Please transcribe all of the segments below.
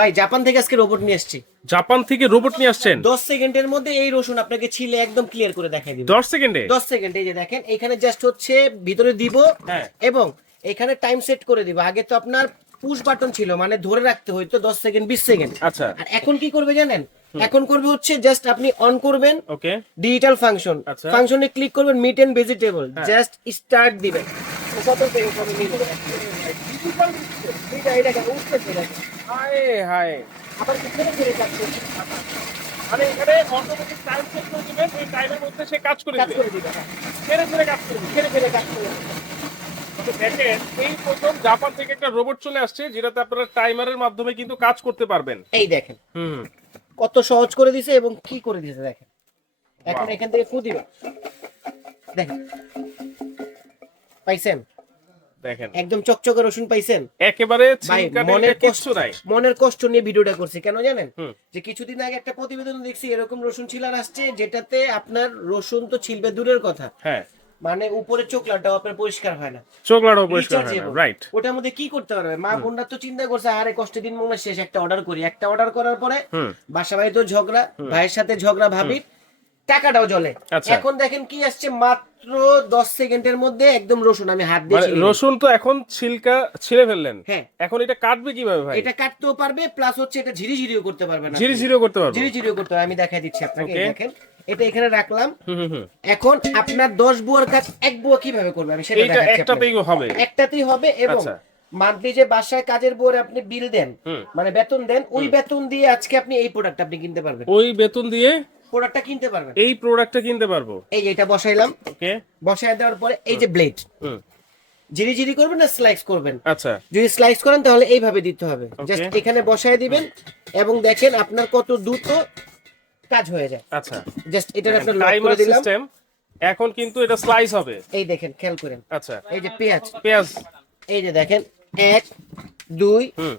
ভাই জাপান থেকে আজকে রোবট নিয়ে এসেছি জাপান থেকে রোবট নিয়ে আসছেন? দশ সেকেন্ডের মধ্যে এই রসুন আপনাকে ছিলে একদম ক্লিয়ার করে দেখাই দিবে। দশ সেকেন্ডে? দশ সেকেন্ড এই যে দেখেন এখানে জাস্ট হচ্ছে ভিতরে দিব হ্যাঁ। এবং এখানে টাইম সেট করে দিব। আগে তো আপনার পুশ বাটন ছিল মানে ধরে রাখতে হইতো দশ সেকেন্ড বিশ সেকেন্ড। আচ্ছা। আর এখন কি করবে জানেন? এখন করবে হচ্ছে জাস্ট আপনি অন করবেন ওকে। ডিজিটাল ফাংশন আচ্ছা। ফাংশনে ক্লিক করবেন meat and vegetable. Just start দিবেন। কত সেকেন্ড হবে নিয়ে নেবেন। এইটা- এইটা কেন? উঠতেছে দেখেন। হায় হায়। আবার পিছনে ফিরে কাজ মানে এখানে অটোমেটিক টাইম সেট করে দিবেন এই টাইমের মধ্যে সে কাজ করে দিবে। করে দিবে। ছেড়ে ছেড়ে কাজ করে দিবে। ফিরে ফিরে কাজ করে দেখেন এই প্রথম জাপান থেকে একটা রোবট চলে আসছে যেটাতে আপনারা টাইমারের মাধ্যমে কিন্তু কাজ করতে পারবেন। এই দেখেন। হুম কত সহজ করে দিছে এবং কি করে দিছে দেখেন। এখন এখান থেকে ফু দিবেন দেখেন। পাইছেন? দেখেন। একদম চকচকে রসুন পাইছেন? একেবারে মনের কষ্ট নাই। মনের কষ্ট নিয়ে ভিডিওটা করছি কেন জানেন? যে কিছুদিন আগে একটা প্রতিবেদন দেখছি এরকম রসুন ছিলার আসছে যেটাতে আপনার রসুন তো ছিলবে দূরের কথা। হ্যাঁ। মানে উপরে চোখলাটাও আপনার পরিষ্কার হয় না। চোখলাটাও পরিষ্কার হয় না রাইট ওটার মধ্যে কি করতে পারবে? মা বোনরা তো চিন্তা করছে আরে কষ্টে দিন মনে শেষ একটা অর্ডার করি। একটা অর্ডার করার পরে বাসা বাড়ি তো ঝগড়া ভাইয়ের সাথে ঝগড়া ভাবির টাকাটাও জলে আচ্ছা। এখন দেখেন কি আসছে মাত্র দশ সেকেন্ডের মধ্যে একদম রসুন আমি হাত দিয়ে মানে। রসুন তো এখন ছিলকা ছিলে ফেললেন। হ্যাঁ। এখন এটা কাটবে কীভাবে ভাই? এটা কাটতেও পারবে প্লাস হচ্ছে এটা ঝিরি ঝিরিও করতে পারবে না। ঝিরি ঝিরিও করতে পারব। ঝিরি ঝিরিও করতে পারবে আমি দেখাই দিচ্ছি আপনাকে দেখেন। এটা এখানে রাখলাম। এখন আপনার দশ বুয়ার কাজ এক বুয়া কীভাবে করবে আমি সেটা দেখাচ্ছি একটাতেই হবে। একটাতেই হবে এবং আচ্ছা। মান্থলি যে বাসায় কাজের বুয়ারে আপনি বিল দেন। মানে বেতন দেন ওই বেতন দিয়ে আজকে আপনি এই প্রোডাক্ট আপনি কিনতে পারবেন। ওই বেতন দিয়ে প্রোডাক্টটা কিনতে পারবেন। এই প্রোডাক্টটা কিনতে পারব। এই যে এটা বসাইলাম। ওকে বসায় দেওয়ার পরে এই যে ব্লেড জিরি জিরি করবেন না স্লাইস করবেন? আচ্ছা। যদি স্লাইস করেন তাহলে এইভাবে দিতে হবে। জাস্ট এখানে বসায় দিবেন এবং দেখেন আপনার কত দ্রুত কাজ হয়ে যায়। আচ্ছা। জাস্ট এটার আপনার লক করে দিলাম। এখন কিন্তু এটা স্লাইস হবে। এই দেখেন খেয়াল করেন। আচ্ছা। এই যে পেঁয়াজ। পেঁয়াজ। এই যে দেখেন এক দুই হুম।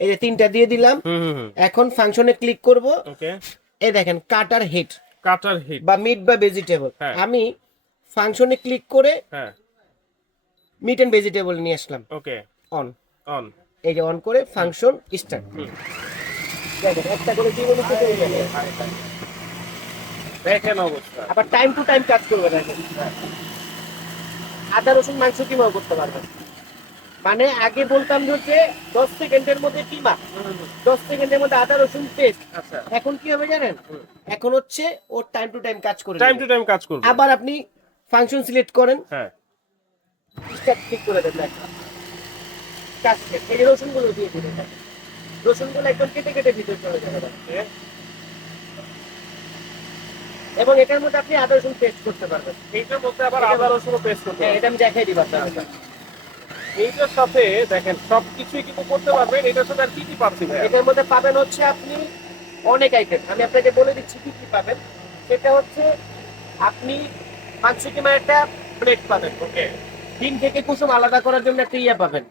এই যে তিনটা দিয়ে দিলাম। এখন ফাংশনে ক্লিক করব। ওকে এই দেখেন কাটার হিট কাটার হিট বা মিট বা ভেজিটেবল হ্যাঁ। আমি ফাংশনে ক্লিক করে হ্যাঁ। মিট এন্ড ভেজিটেবল নিয়ে আসলাম। ওকে অন অন এই যে অন করে ফাংশন স্টার্ট। দেখেন একটা করে জীবন দেখেন অবস্থা। আবার টাইম টু টাইম কাজ করবে দেখেন। আদা রসুন মাংস কীভাবে করতে পারবেন? মানে আগে বলতাম যে দশ সেকেন্ডের মধ্যে কিমা দশ সেকেন্ডের মধ্যে আদা রসুন পেস্ট। আচ্ছা এখন কি হবে জানেন? এখন হচ্ছে ও টাইম টু টাইম কাজ করে টাইম টু টাইম কাজ করবে। আবার আপনি ফাংশন সিলেক্ট করেন। হ্যাঁ। ক্লিক করে দেন কাজ। এই যে রসুনগুলো দিয়ে দিবেন দেখেন। রসুনগুলো একদম কেটে কেটে ভিতরে চলে যাবে। এবং এটার মধ্যে আপনি আদা রসুন পেস্ট করতে পারবেন। এইটার মধ্যে আবার আদা রসুনও পেস্ট করতে হ্যাঁ হবে এটা আমি দেখাই দিব আপনাকে এইটার সাথে দেখেন সবকিছুই কিন্তু করতে পারবেন। এটার সাথে আর কি কি পাচ্ছি ভাই এটার মধ্যে পাবেন হচ্ছে আপনি অনেক আইটেম আমি আপনাকে বলে দিচ্ছি কি কি পাবেন। সেটা হচ্ছে আপনি মাংস কিমা একটা প্লেট পাবেন ওকে ডিম থেকে কুসুম আলাদা করার জন্য একটা ইয়ে পাবেন।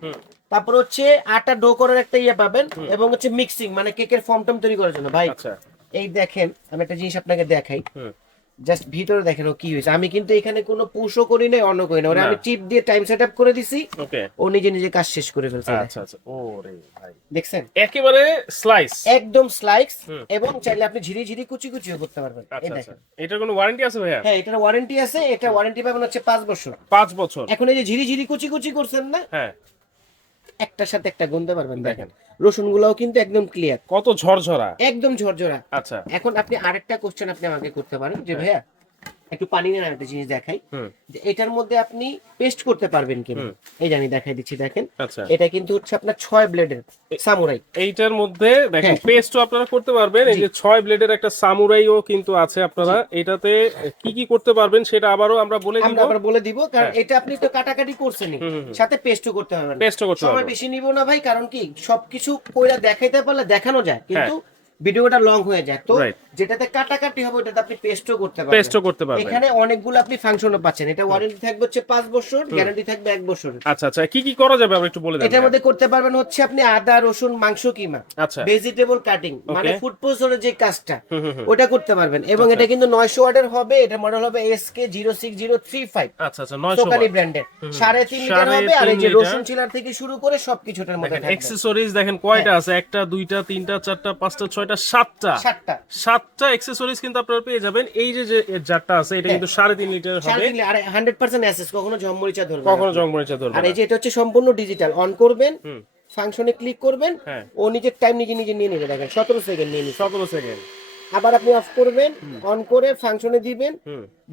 তারপর হচ্ছে আটা ডো করার একটা ইয়ে পাবেন এবং হচ্ছে মিক্সিং মানে কেকের ফর্ম টম তৈরি করার জন্য। ভাই আচ্ছা। এই দেখেন আমি একটা জিনিস আপনাকে দেখাই। জাস্ট ভিতরে দেখেন ও কি হয়েছে। আমি কিন্তু এখানে কোনো পুশও করি নাই অন্য করি না ওরা। আমি টিপ দিয়ে টাইম সেট আপ করে দিছি। ওকে ও নিজে নিজে কাজ শেষ করে ফেলছে। আচ্ছা আচ্ছা। ও রে ভাই। দেখছেন? একেবারে স্লাইস একদম স্লাইস এবং চাইলে আপনি ঝিরি ঝিরি কুচি কুচিও করতে পারবেন। এই আচ্ছা। আচ্ছা দেখেন। এটার কোনো ওয়ারেন্টি আছে ভাইয়া? হ্যাঁ এটার ওয়ারেন্টি আছে। এটা ওয়ারেন্টি পাবেন হচ্ছে পাঁচ বছর। পাঁচ বছর। এখন এই যে ঝিরি ঝিরি কুচি কুচি করছেন না হ্যাঁ। একটার সাথে একটা গুনতে পারবেন দেখেন। রসুন গুলাও কিন্তু একদম ক্লিয়ার কত ঝরঝরা। একদম ঝরঝরা। আচ্ছা। এখন আপনি আরেকটা কোশ্চেন আপনি আমাকে করতে পারেন যে হ্যাঁ। ভাইয়া একটু পানি নেন একটা জিনিস দেখাই। যে এটার মধ্যে আপনি পেস্ট করতে পারবেন কিনা। এই জানি দেখাই দিচ্ছি দেখেন। আচ্ছা। এটা কিন্তু হচ্ছে আপনার ছয় ব্লেডের সামুরাই এইটার মধ্যে দেখেন হ্যাঁ। পেস্টও আপনারা করতে পারবেন। এই যে ছয় ব্লেডের একটা সামুরাইও কিন্তু আছে আপনারা। এটাতে কি কি করতে পারবেন সেটা আবারও আমরা বলে দিব। আমরা আবার বলে দিব কারণ হ্যাঁ। এটা আপনি তো কাটাকাটি করছেনই। সাথে পেস্টও করতে পারবেন পেস্টও করতে হবে। সময় বেশি নিব না ভাই কারণ কি সবকিছু কইরা দেখাইতে পারলে দেখানো যায়। কিন্তু হ্যাঁ। ভিডিওটা লং হয়ে যায়। তো যেটাতে কাটাকাটি হবে ওটাতে আপনি পেস্টও করতে পারবেন। পেস্টও করতে পারবেন। এখানে অনেকগুলো আপনি ফাংশনও পাচ্ছেন। এটা ওয়ারেন্টি থাকবে হচ্ছে পাঁচ বছর গ্যারান্টি থাকবে এক বছর আচ্ছা আচ্ছা। কি কি করা যাবে? একটু বলে দেন। এটার মধ্যে করতে পারবেন হচ্ছে আপনি আদা রসুন মাংস কিমা। আচ্ছা। ভেজিটেবল কাটিং মানে ফুড প্রসেসরের যে কাজটা। ওটা করতে পারবেন। এবং আচ্ছা। এটা কিন্তু নয়শো ওয়াটের হবে। এটা মডেল হবে S K zero six zero three five আচ্ছা আচ্ছা। নয়শো সোকানি ব্র্যান্ডের সাড়ে তিন লিটার হবে। আর এই যে রসুন চিলার থেকে শুরু করে সবকিছুটার মধ্যে থাকবে। অ্যাক্সেসরিজ দেখেন কয়টা আছে? একটা দুইটা তিনটা চারটা পাঁচটা ছয়টা সাতটা। সাতটা। সাতটা অ্যাক্সেসরিজ কিন্তু আপনারা পেয়ে যাবেন। এই যে যে জারটা আছে এটা কিন্তু সাড়ে তিন লিটার হবে। আর হান্ড্রেড পার্সেন্ট অ্যাসেস কখনো জমমরিচা ধরবে কখনো জং মরিচা ধরবে আর এই যে এটা হচ্ছে সম্পূর্ণ ডিজিটাল অন করবেন ফাংশনে ক্লিক করবেন হ্যাঁ। ও নিজের টাইম নিজে নিজে নিয়ে নেবে দেখেন সতেরো সেকেন্ড নিয়ে নিচ্ছে। সতেরো সেকেন্ড আবার আপনি অফ করবেন অন করে ফাংশনে দিবেন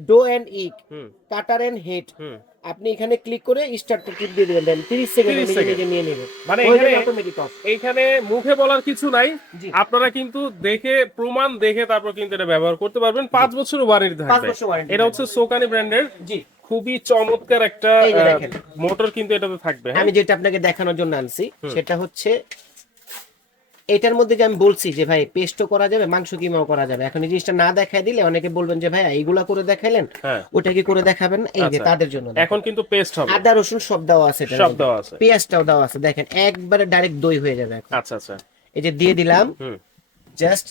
ডো অ্যান্ড ইক হুম। কাটার অ্যান্ড হেড হুম। আপনি এখানে ক্লিক করে স্টার্টটা টিপ দিয়ে দিবেন দেন 30 সেকেন্ড 30 নিজে নিয়ে নেবে। মানে এখানে- অটোমেটিক অফ এইখানে মুখে বলার কিছু নাই। আপনারা কিন্তু দেখে প্রমাণ দেখে তারপর কিন্তু এটা ব্যবহার করতে পারবেন। পাঁচ বছর ওয়ারেন্টি থাকবে। বছর ওয়ারেন্টি এটা হচ্ছে সোকানি ব্র্যান্ডের জি। খুবই চমৎকার একটা। মোটর কিন্তু এটাতে থাকবে হ্যাঁ? আমি যেটা আপনাকে দেখানোর জন্য আনছি সেটা হচ্ছে এটার মধ্যে যে আমি বলছি যে ভাই পেস্টও করা যাবে মাংস কিমাও করা যাবে। এখন এই জিনিসটা না দেখাই দিলে অনেকে বলবেন যে ভাই এইগুলা করে দেখাইলেন হ্যাঁ। ওটা কি করে দেখাবেন এই যে আচ্ছা। তাদের জন্য এখন কিন্তু পেস্ট হবে। আদা রসুন সব দেওয়া আছে সব। দেওয়া আছে। পেঁয়াজটাও দেওয়া আছে। দেখেন একবারে ডাইরেক্ট দই হয়ে যাবে আচ্ছা আচ্ছা। এই যে দিয়ে দিলাম। জাস্ট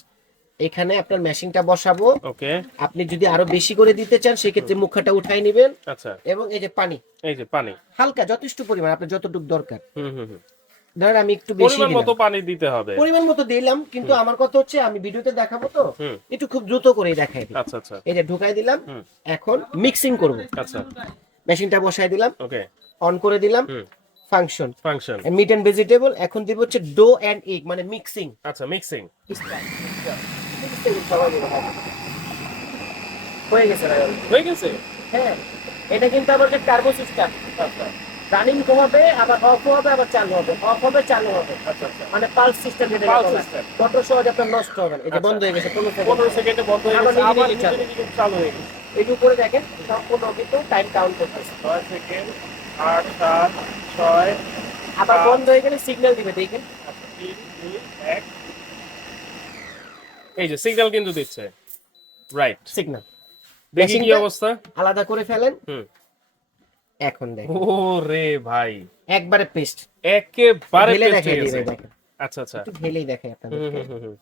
এখানে আপনার মেশিনটা বসাবো। ওকে। আপনি যদি আরও বেশি করে দিতে চান সেক্ষেত্রে মুখাটা উঠাই নেবেন। আচ্ছা। এবং এই যে পানি। এই যে পানি। হালকা যথেষ্ট পরিমাণ আপনার যতটুকু দরকার। হুম হুম হুম। ধরেন আমি একটু বেশি পরিমাণ মতো পানি দিতে হবে। পরিমাণ মতো দিলাম কিন্তু আমার কথা হচ্ছে আমি ভিডিওতে দেখাবো তো একটু খুব দ্রুত করেই দেখাই দিই। আচ্ছা আচ্ছা। এই যে ঢুকাই দিলাম এখন মিক্সিং করব। আচ্ছা। মেশিনটা বসাই দিলাম ওকে। অন করে দিলাম function function meat and vegetable এখন দিব হচ্ছে ডো এন্ড এগ মানে মিক্সিং আচ্ছা মিক্সিং হয়ে গেছে হয়ে গেছে? হ্যাঁ এটা কিন্তু আমার যে টার্বো সিস্টেম রানিং হবে আবার অফ হবে আবার চালু হবে। অফ হবে চালু হবে। আচ্ছা আচ্ছা। মানে পালস সিস্টেম যেটা system। কত সহজ আপনার নষ্ট হবে। এই যে আচ্ছা। বন্ধ হয়ে গেছে কোনো পনেরো সেকেন্ডে বন্ধ হয়ে গেছে আবার নিজে নিজে চালু। হয়ে গেছে। এই উপরে দেখেন সম্পূর্ণ কিন্তু টাইম কাউন্ট করতেছে। ছয় সেকেন্ড আট সাত ছয় আবার বন্ধ হয়ে গেলে সিগন্যাল দিবে দেখেন। আচ্ছা, তিন দুই এক এই যে সিগন্যাল কিন্তু দিচ্ছে। রাইট সিগন্যাল দেখি কি অবস্থা? আলাদা করে ফেলেন। হুম। এখন দেখেন। ও রে ভাই। একবারে পেস্ট একেবারে পেস্ট আচ্ছা আচ্ছা। একটু ঢেলেই দেখাই আপনাদের।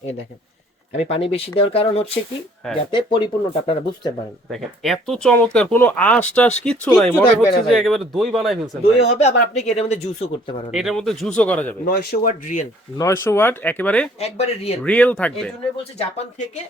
এই দেখেন। আমি পানি বেশি দেওয়ার কারণ হচ্ছে কি? হ্যাঁ। যাতে পরিপূর্ণটা আপনারা বুঝতে পারেন। দেখেন এত চমৎকার কোনো আশ টাশ কিচ্ছু নাই। মনে হচ্ছে যে একেবারে দই বানাই ফেলছেন দই হবে আবার আপনি কি এটার মধ্যে জুসও করতে পারবেন এটার মধ্যে জুসও করা যাবে। নয়শো ওয়াট রিয়েল নয়শো ওয়াট একেবারে একবারে রিয়েল রিয়েল থাকবে। জন্য বলছে জাপান থেকে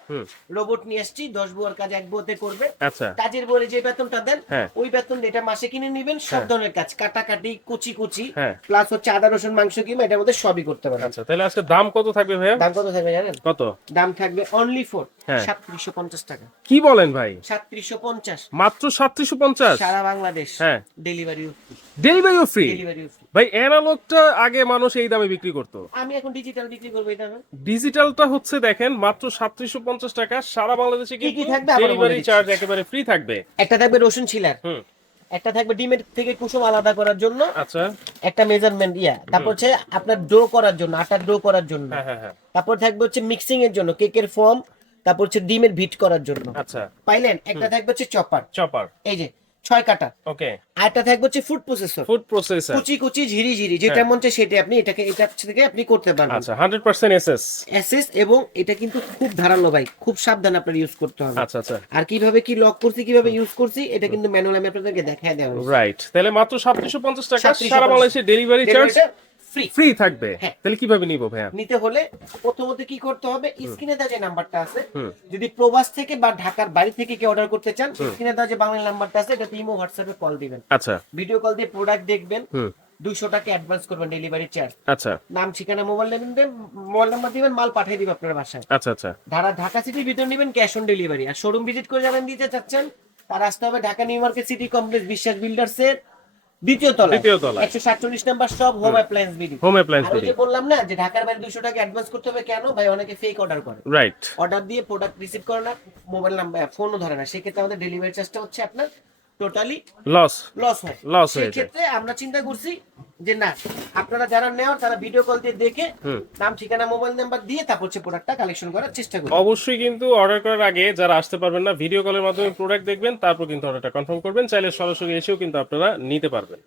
রোবট নিয়ে আসছি দশ বুয়ার কাজ এক বুয়াতে করবে। আচ্ছা। কাজের বলে যে বেতনটা দেন হ্যাঁ। ওই বেতন এটা মাসে কিনে নেবেন সব হ্যাঁ। ধরনের কাজ কাটাকাটি কুচি কুচি প্লাস হচ্ছে আদা রসুন মাংস কিমা এটার মধ্যে সবই করতে পারেন। আচ্ছা তাহলে আজকে দাম কত থাকবে ভাইয়া? দাম কত থাকবে জানেন? কত? দাম থাকবে অনলি ফর হ্যাঁ। সাতত্রিশশো পঞ্চাশ টাকা। কি বলেন ভাই? সাতত্রিশশো পঞ্চাশ। মাত্র সাতত্রিশশো পঞ্চাশ? সারা বাংলাদেশ। হ্যাঁ। ডেলিভারিও ফ্রি ডেলিভারি ভাই অ্যানালগটা আগে মানুষ এই দামে বিক্রি করতো। আমি এখন ডিজিটাল বিক্রি করব এটা না ডিজিটালটা হচ্ছে দেখেন মাত্র সাতত্রিশশো পঞ্চাশ টাকা। সারা বাংলাদেশে কি কি থাকবে? ডেলিভারি চার্জ একেবারে ফ্রি থাকবে। একটা থাকবে রসুন ছিলার। হুম। একটা থাকবে ডিমের থেকে কুসুম আলাদা করার জন্য আচ্ছা। একটা মেজারমেন্ট ইয়া। তারপর হচ্ছে আপনার ডো করার জন্য আটা ডো করার জন্য। হ্যাঁ হ্যাঁ হ্যাঁ। তারপর থাকবে হচ্ছে মিক্সিং এর জন্য কেকের ফর্ম তারপর হচ্ছে ডিমের ভিট করার জন্য। আচ্ছা। পাইলেন? একটা থাকবে হচ্ছে চপার চপার এই যে ছয় কাটা। ওকে আর একটা থাকবে হচ্ছে ফুড প্রসেসর ফুড প্রসেসর কুচি কুচি ঝিরি ঝিরি যেটা হ্যাঁ। মন চায় সেটা আপনি এটাকে এটা থেকে আপনি করতে পারবেন। আচ্ছা হান্ড্রেড পার্সেন্ট এসএস এসএস এবং এটা কিন্তু খুব ধারালো ভাই খুব সাবধানে আপনার ইউজ করতে হবে। আচ্ছা আচ্ছা। আর কীভাবে কি লক করছি কীভাবে ইউজ করছি এটা কিন্তু ম্যানুয়াল আমি আপনাদেরকে দেখায় দেওয়া রাইট তাহলে মাত্র সাতত্রিশশো পঞ্চাশ টাকা 3750 সারা বাংলাদেশে ডেলিভারি চার্জ ফ্রি ফ্রি থাকবে। হ্যাঁ। তাহলে কীভাবে নিব ভাইয়া? নিতে হলে প্রথমত কি করতে হবে? স্ক্রিনে দেওয়া যে নাম্বারটা আছে যদি প্রবাস থেকে বা ঢাকার বাড়ি থেকে কেউ অর্ডার করতে চান স্ক্রিনে দেওয়া যে বাংলা নাম্বারটা আছে এটা ইমো হোয়াটসঅ্যাপে কল দিবেন। আচ্ছা। ভিডিও কল দিয়ে প্রোডাক্ট দেখবেন দুইশো টাকা অ্যাডভান্স করবেন ডেলিভারি চার্জ আচ্ছা। নাম ঠিকানা মোবাইল নেবেন মোবাইল নাম্বার দিবেন মাল পাঠিয়ে দিবে আপনার বাসায়। আচ্ছা আচ্ছা। ঢাকা ঢাকা সিটির ভিতর নেবেন ক্যাশ অন ডেলিভারি আর শোরুম ভিজিট করে যাবেন দিতে চাচ্ছেন তার আসতে হবে Dhaka new market city complex Biswas builders এর দ্বিতীয় তলা দ্বিতীয় তলা একশো সাতচল্লিশ নাম্বার সব home. Appliance BD home appliance আর বললাম না যে ঢাকার বাইরে দুশো টাকা অ্যাডভান্স করতে হবে কেন? ভাই অনেকে ফেক অর্ডার করে। রাইট অর্ডার দিয়ে প্রোডাক্ট রিসিভ করে না মোবাইল নাম্বার ফোনও ধরে না। সেক্ষেত্রে আমাদের ডেলিভারি চার্জটা হচ্ছে আপনার টোটালি লস লস হয়। লস হয়ে ক্ষেত্রে আমরা চিন্তা করছি যে না আপনারা যারা নেওয়ার তারা ভিডিও কল দিয়ে দেখে নাম ঠিকানা মোবাইল নাম্বার দিয়ে তারপর হচ্ছে প্রোডাক্টটা কালেকশন করার চেষ্টা করুন। অবশ্যই কিন্তু অর্ডার করার আগে যারা আসতে পারবেন না ভিডিও কলের মাধ্যমে প্রোডাক্ট দেখবেন তারপর কিন্তু অর্ডারটা কনফার্ম করবেন। চাইলে সরাসরি এসেও কিন্তু আপনারা নিতে পারবেন।